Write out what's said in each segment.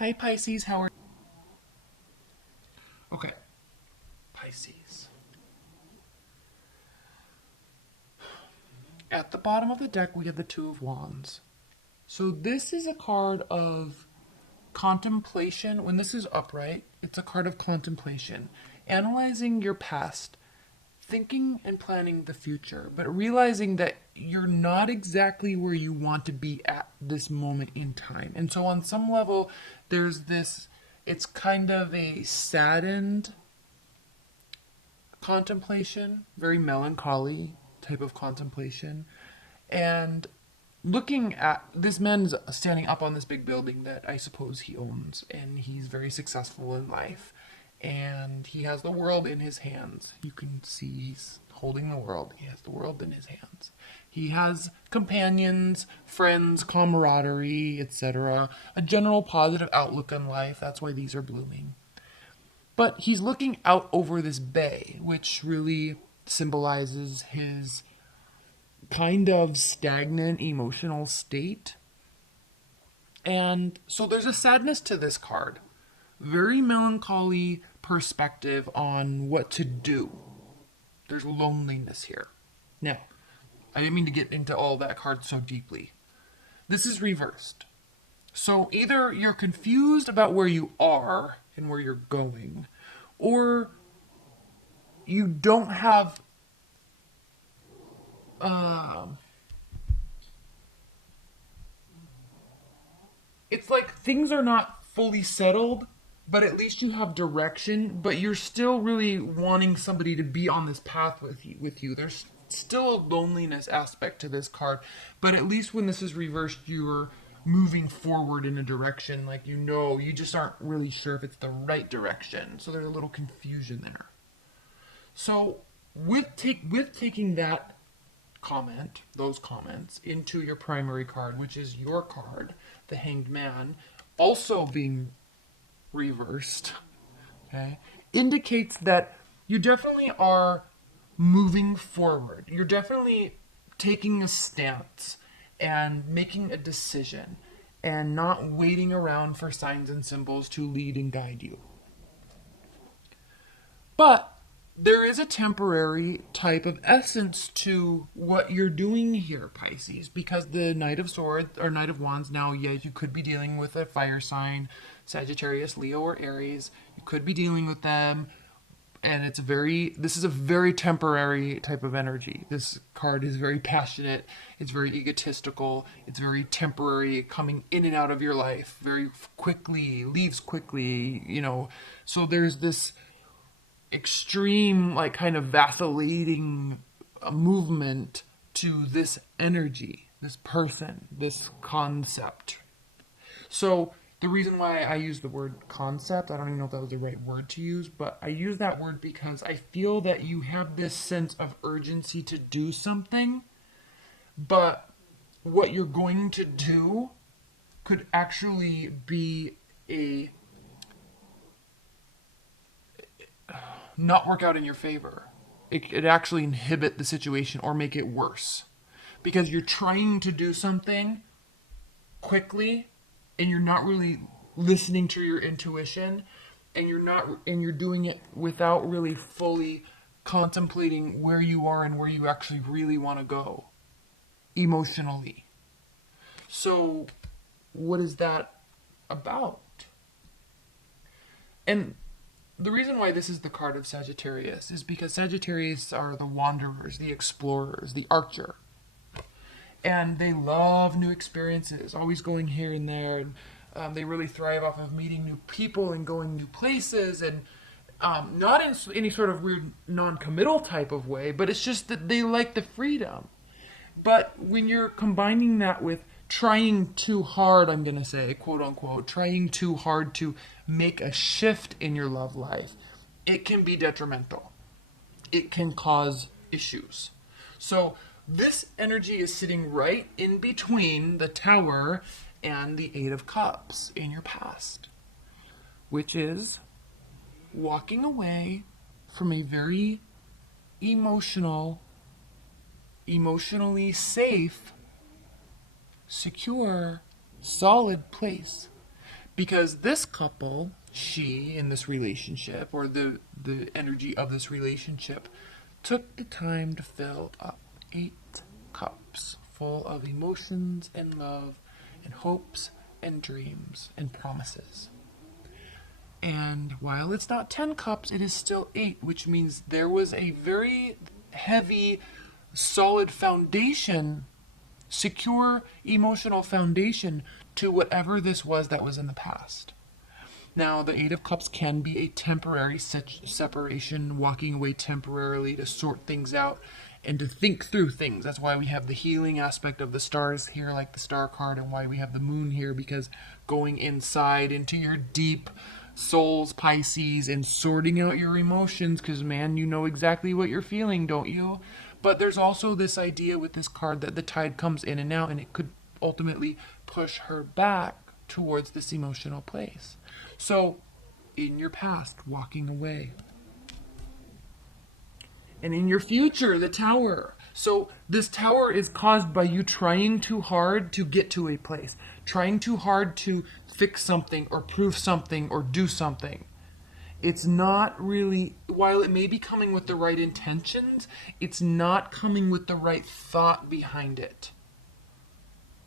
Hi Pisces, how are you? Okay, Pisces. At the bottom of the deck, we have the Two of Wands. So this is a card of contemplation. When this is upright, it's a card of contemplation. Analyzing your past, thinking and planning the future, but realizing that you're not exactly where you want to be at this moment in time. And so on some level, there's this, it's kind of a saddened contemplation, very melancholy type of contemplation. And looking at this man's standing up on this big building that I suppose he owns, and he's very successful in life, and he has the world in his hands. You can see he's holding the world. He has the world in his hands. He has companions, friends, camaraderie, etc. A general positive outlook on life. That's why these are blooming. But he's looking out over this bay, which really symbolizes his kind of stagnant emotional state. And so there's a sadness to this card. Very melancholy perspective on what to do. There's loneliness here. Now, I didn't mean to get into all that card so deeply. This is reversed. So either you're confused about where you are and where you're going, or you don't have it's like things are not fully settled, but at least you have direction, but you're still really wanting somebody to be on this path with you. There's still a loneliness aspect to this card, but at least when this is reversed, you're moving forward in a direction, like you just aren't really sure if it's the right direction. So there's a little confusion there. So with taking that those comments into your primary card, which is your card, the Hanged Man, also being reversed, okay, indicates that you definitely are moving forward. You're definitely taking a stance and making a decision and not waiting around for signs and symbols to lead and guide you. But there is a temporary type of essence to what you're doing here, Pisces, because the Knight of Swords or Knight of Wands now, yes, you could be dealing with a fire sign, Sagittarius, Leo, or Aries. You could be dealing with them, and this is a very temporary type of energy. This card is very passionate. It's very egotistical. It's very temporary, coming in and out of your life very quickly, leaves quickly, So there's this extreme, like, kind of vacillating movement to this energy, this person, this concept. So the reason why I use the word concept, I don't even know if that was the right word to use, but I use that word because I feel that you have this sense of urgency to do something, but what you're going to do could actually be not work out in your favor. It could actually inhibit the situation or make it worse, because you're trying to do something quickly and you're not really listening to your intuition, and you're doing it without really fully contemplating where you are and where you actually really want to go emotionally. So what is that about? And the reason why this is the card of Sagittarius is because Sagittarius are the wanderers, the explorers, the archer. And they love new experiences, always going here and there. And they really thrive off of meeting new people and going new places. And not in any sort of weird non-committal type of way, but it's just that they like the freedom. But when you're combining that with trying too hard, I'm going to say, quote unquote, trying too hard to make a shift in your love life, it can be detrimental. It can cause issues. So this energy is sitting right in between the Tower and the Eight of Cups in your past, which is walking away from a very emotionally safe, secure, solid place, Because this couple, she in this relationship, or the energy of this relationship, took the time to fill up 8 cups full of emotions and love and hopes and dreams and promises. And while it's not 10 cups, it is still 8, which means there was a very heavy, solid foundation, secure emotional foundation to whatever this was that was in the past. Now, the 8 of Cups can be a temporary separation, walking away temporarily to sort things out and to think through things. That's why we have the healing aspect of the stars here, like the star card, and why we have the moon here, because going inside into your deep souls, Pisces, and sorting out your emotions, because, man, you know exactly what you're feeling, don't you? But there's also this idea with this card that the tide comes in and out, and it could ultimately push her back towards this emotional place. So, in your past, walking away. And in your future, the Tower. So, this Tower is caused by you trying too hard to get to a place. Trying too hard to fix something or prove something or do something. It's not really, while it may be coming with the right intentions, it's not coming with the right thought behind it.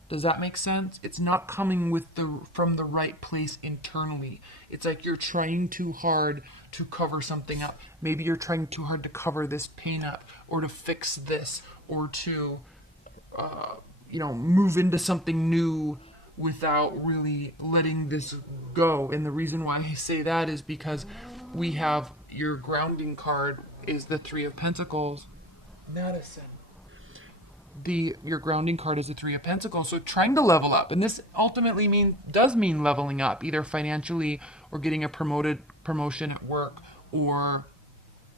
Does that make sense? It's not coming with from the right place internally. It's like you're trying too hard to cover something up. Maybe you're trying too hard to cover this pain up, or to fix this, or to, move into something new without really letting this go. And the reason why I say that is because we have your grounding card is the 3 of Pentacles. Madison. Your grounding card is the 3 of Pentacles. So trying to level up, and this ultimately does mean leveling up, either financially or getting a promotion at work, or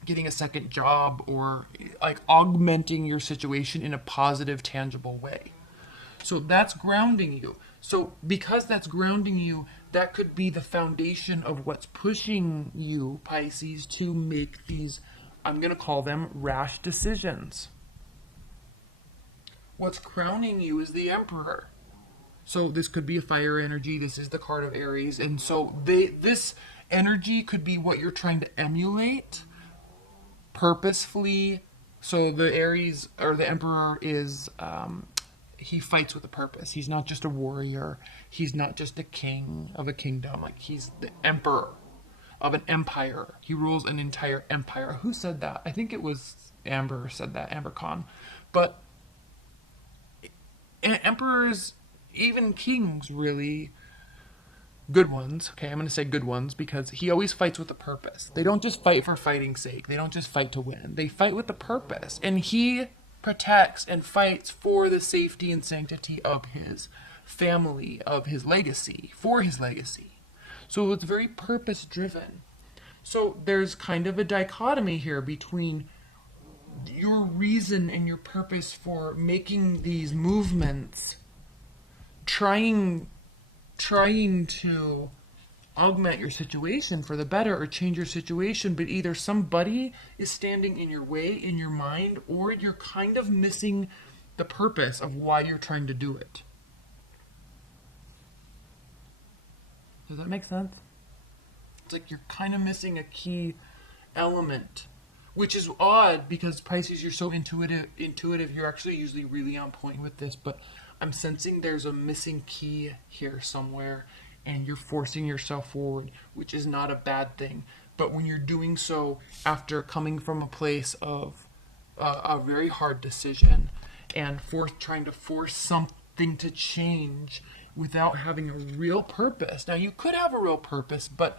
getting a second job, or like augmenting your situation in a positive, tangible way. So that's grounding you. So because that's grounding you, that could be the foundation of what's pushing you, Pisces, to make these, I'm going to call them rash decisions. What's crowning you is the Emperor. So this could be a fire energy. This is the card of Aries. And so this energy could be what you're trying to emulate purposefully. So the Aries, or the Emperor, is he fights with a purpose. He's not just a warrior. He's not just a king of a kingdom. Like, he's the emperor of an empire. He rules an entire empire. Who said that? I think it was Amber said that, Amber Khan. But emperors, even kings, really, good ones, okay, I'm going to say good ones, because he always fights with a purpose. They don't just fight for fighting's sake. They don't just fight to win. They fight with a purpose. And he protects and fights for the safety and sanctity of his family, of his legacy, for his legacy. So it's very purpose driven. So there's kind of a dichotomy here between your reason and your purpose for making these movements, trying to augment your situation for the better or change your situation, but either somebody is standing in your way in your mind, or you're kind of missing the purpose of why you're trying to do it. Does that make sense? It's like you're kind of missing a key element, which is odd because Pisces, you're so intuitive. You're actually usually really on point with this, but I'm sensing there's a missing key here somewhere, and you're forcing yourself forward, which is not a bad thing. But when you're doing so after coming from a place of a very hard decision and trying to force something to change without having a real purpose. Now, you could have a real purpose, but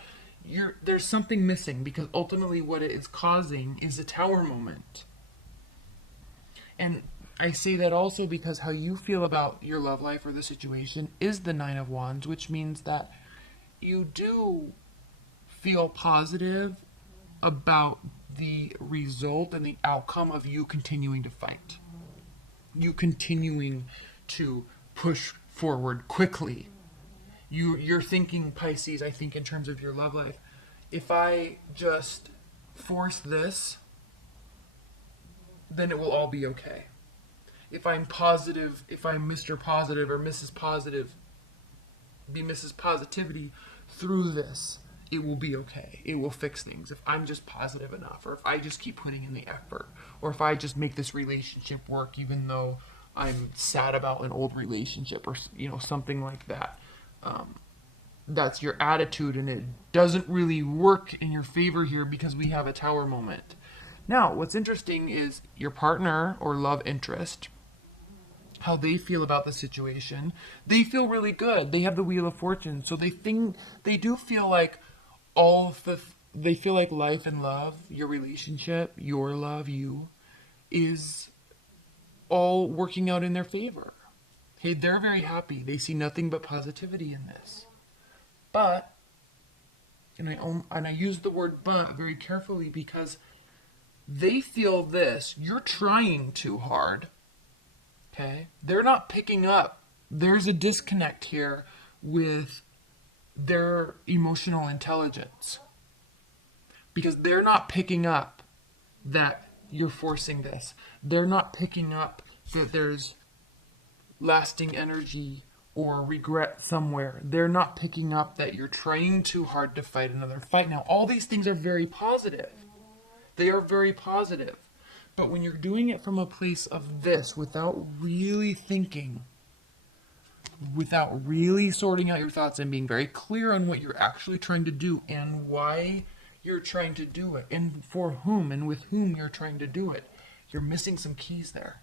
there's something missing, because ultimately what it is causing is a Tower moment. And I say that also because how you feel about your love life or the situation is the 9 of Wands, which means that you do feel positive about the result and the outcome of you continuing to fight. You continuing to push forward quickly. You're thinking, Pisces, I think in terms of your love life, if I just force this, then it will all be okay. If I'm positive, if I'm Mr. Positive or Mrs. Positive, be Mrs. Positivity, through this, it will be okay. It will fix things if I'm just positive enough, or if I just keep putting in the effort, or if I just make this relationship work even though I'm sad about an old relationship, or something like that. That's your attitude, and it doesn't really work in your favor here because we have a Tower moment. Now, what's interesting is your partner or love interest, how they feel about the situation. They feel really good. They have the Wheel of Fortune, so they do feel like they feel like life and love, your relationship, your love, you, is all working out in their favor. Hey, they're very happy. They see nothing but positivity in this. But, and I use the word but very carefully because they feel this. You're trying too hard. Okay? They're not picking up. There's a disconnect here with their emotional intelligence. Because they're not picking up that you're forcing this. They're not picking up that there's lasting energy or regret somewhere. They're not picking up that you're trying too hard to fight another fight. Now, all these things are very positive. They are very positive. But when you're doing it from a place of this, without really thinking, without really sorting out your thoughts and being very clear on what you're actually trying to do and why you're trying to do it and for whom and with whom you're trying to do it, you're missing some keys there.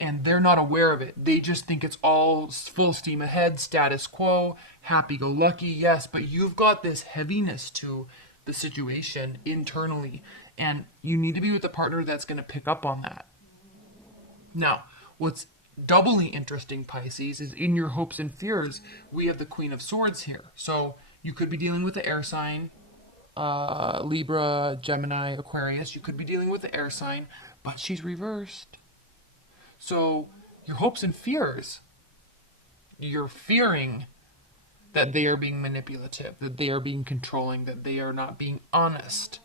And they're not aware of it. They just think it's all full steam ahead, status quo, happy-go-lucky, yes, but you've got this heaviness to the situation internally, and you need to be with a partner that's going to pick up on that. Now, what's doubly interesting, Pisces, is in your hopes and fears, we have the Queen of Swords here. So you could be dealing with the air sign, Libra, Gemini, Aquarius. You could be dealing with the air sign, but she's reversed. So your hopes and fears, you're fearing that they are being manipulative, that they are being controlling, that they are not being honest.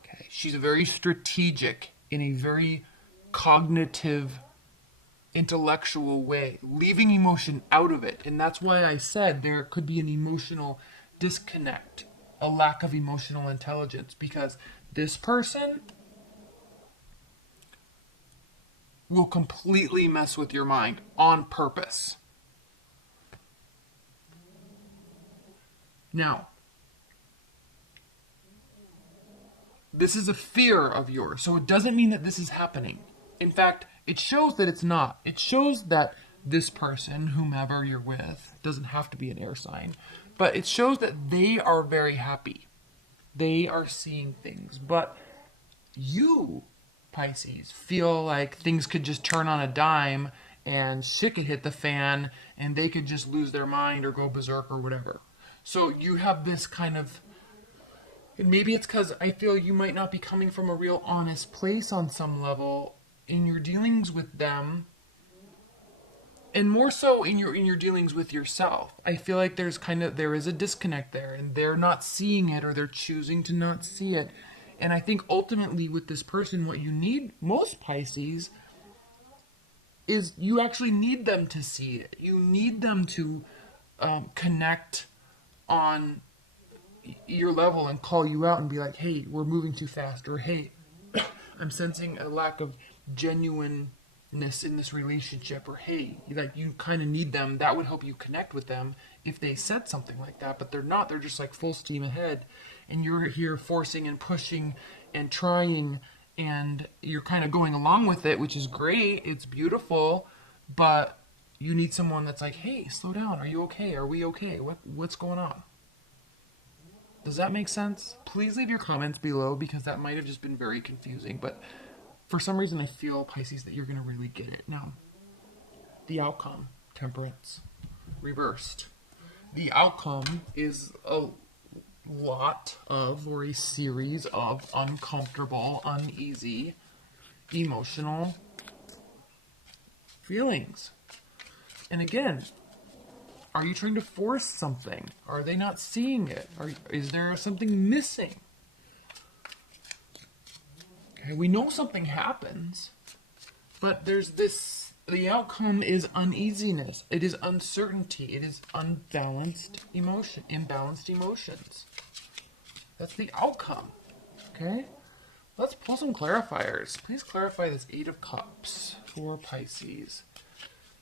Okay, she's very strategic in a very cognitive, intellectual way, leaving emotion out of it. And that's why I said there could be an emotional disconnect, a lack of emotional intelligence, because this person will completely mess with your mind on purpose. Now, this is a fear of yours, so it doesn't mean that this is happening. In fact, it shows that it's not. It shows that this person, whomever you're with, doesn't have to be an air sign, but it shows that they are very happy. They are seeing things, but you, Pisces, feel like things could just turn on a dime and shit could hit the fan and they could just lose their mind or go berserk or whatever. So you have this kind of, and maybe it's because I feel you might not be coming from a real honest place on some level in your dealings with them, and more so in your dealings with yourself. I feel like there is a disconnect there, and they're not seeing it, or they're choosing to not see it. And I think ultimately with this person, what you need most, Pisces, is you actually need them to see it. You need them to connect on your level and call you out and be like, hey, we're moving too fast, or hey, I'm sensing a lack of genuineness in this relationship, or hey, like, you kind of need them. That would help you connect with them if they said something like that, but they're not. They're just like full steam ahead, and you're here forcing and pushing and trying, and you're kind of going along with it, which is great. It's beautiful, but you need someone that's like, hey, slow down. Are you okay? Are we okay? What's going on? Does that make sense? Please leave your comments below, because that might have just been very confusing, but for some reason I feel, Pisces, that you're going to really get it. Now, the outcome, Temperance, reversed. The outcome is a lot of, or a series of, uncomfortable, uneasy, emotional feelings. And again, are you trying to force something? Are they not seeing it? Is there something missing? Okay, we know something happens, but there's this The outcome is uneasiness. It is uncertainty. It is unbalanced emotion, imbalanced emotions. That's the outcome. Okay? Let's pull some clarifiers. Please clarify this Eight of Cups for Pisces.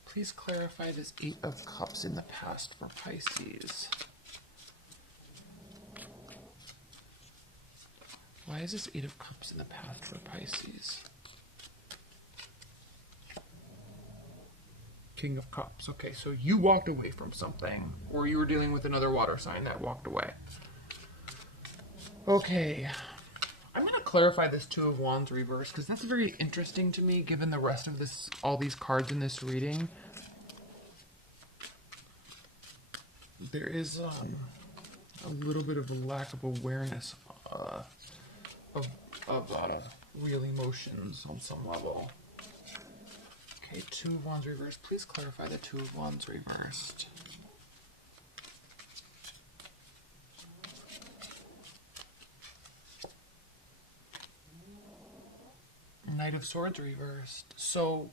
Please clarify this Eight of Cups in the past for Pisces. Why is this Eight of Cups in the past for Pisces? King of Cups. Okay, so you walked away from something, or you were dealing with another water sign that walked away. Okay, I'm going to clarify this Two of Wands reverse because that's very interesting to me given the rest of this, all these cards in this reading. There is a little bit of a lack of awareness of real emotions on some level. Okay, Two of Wands reversed. Please clarify the Two of Wands reversed. Knight of Swords reversed. So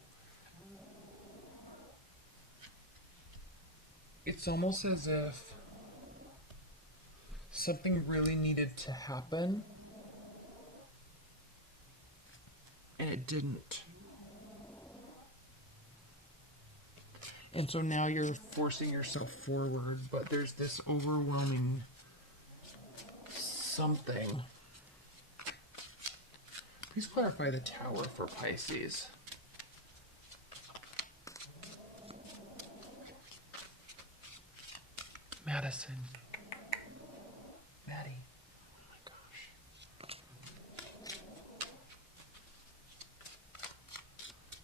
it's almost as if something really needed to happen and it didn't. And so now you're forcing yourself forward, but there's this overwhelming something. Please clarify the Tower for Pisces. Madison. Maddie. Oh my gosh.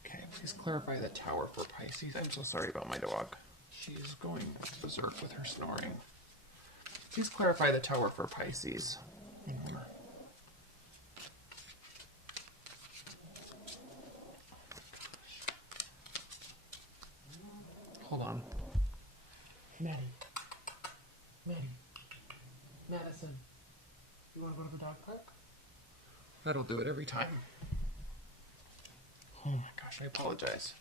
Okay, please clarify the Tower for Pisces. I'm so sorry about my dog. She is going berserk with her snoring. Please clarify the Tower for Pisces. Hold on. Maddie. Madison. You want to go to the dog park? That'll do it every time. Oh my gosh, I apologize.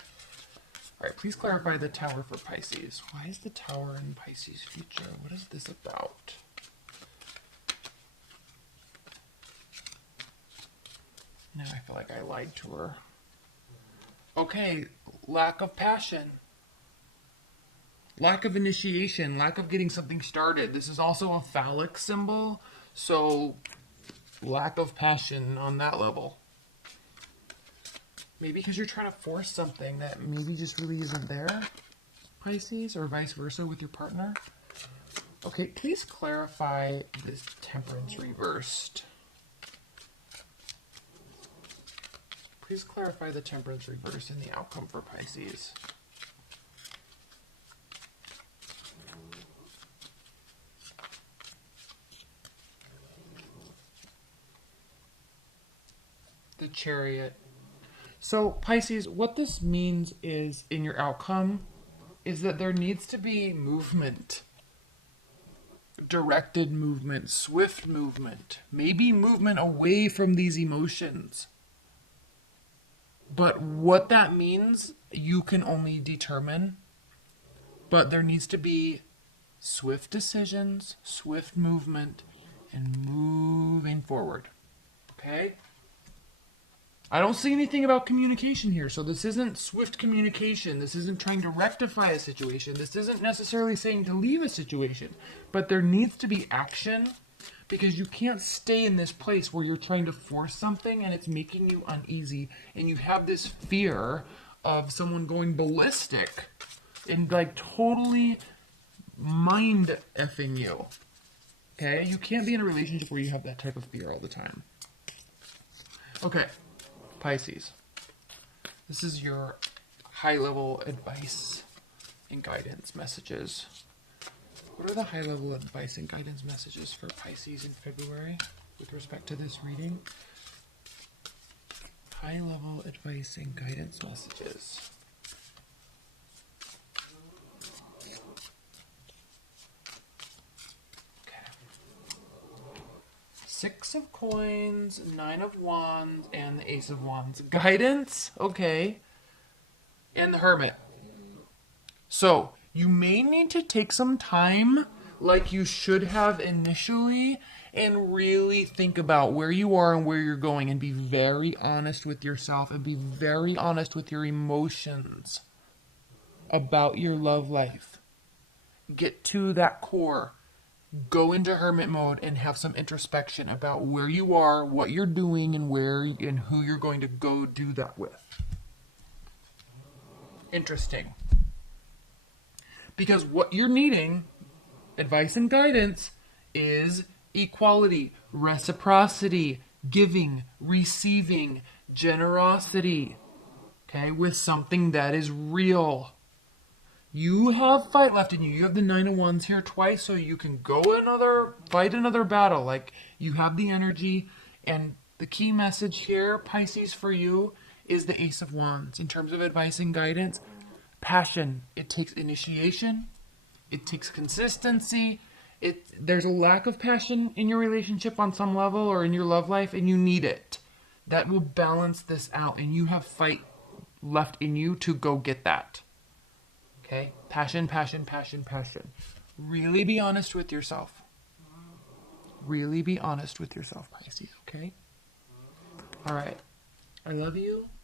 Alright, please clarify the Tower for Pisces. Why is the Tower in Pisces' future? What is this about? Now I feel like I lied to her. Okay, lack of passion. Lack of initiation, lack of getting something started. This is also a phallic symbol, so lack of passion on that level. Maybe because you're trying to force something that maybe just really isn't there, Pisces, or vice versa with your partner. Okay, please clarify this Temperance reversed. Please clarify the Temperance reversed and the outcome for Pisces. The Chariot. So Pisces, what this means is in your outcome is that there needs to be movement. Directed movement, swift movement, maybe movement away from these emotions. But what that means, you can only determine. But there needs to be swift decisions, swift movement, and moving forward. Okay? I don't see anything about communication here, so this isn't swift communication. This isn't trying to rectify a situation. This isn't necessarily saying to leave a situation. But there needs to be action, because you can't stay in this place where you're trying to force something and it's making you uneasy, and you have this fear of someone going ballistic and like totally mind effing you. Okay? You can't be in a relationship where you have that type of fear all the time. Okay. Pisces, this is your high-level advice and guidance messages. What are the high-level advice and guidance messages for Pisces in February with respect to this reading? High-level advice and guidance messages. Six of Coins, Nine of Wands, and the Ace of Wands. Guidance? Okay. and the Hermit. So you may need to take some time, like you should have initially, and really think about where you are and where you're going, and be very honest with yourself and be very honest with your emotions about your love life. Get to that core. Go into hermit mode and have some introspection about where you are, what you're doing, and where and who you're going to go do that with. Interesting. Because what you're needing, advice and guidance, is equality, reciprocity, giving, receiving, generosity. Okay, with something that is real. You have fight left in you. You have the Nine of Wands here twice, so you can fight another battle. Like, you have the energy. And the key message here, Pisces, for you, is the Ace of Wands. In terms of advice and guidance, passion. It takes initiation. It takes consistency. There's a lack of passion in your relationship on some level or in your love life, and you need it. That will balance this out, and you have fight left in you to go get that. Okay? Passion, passion, passion, passion. Really be honest with yourself. Really be honest with yourself, Pisces, okay? All right. I love you.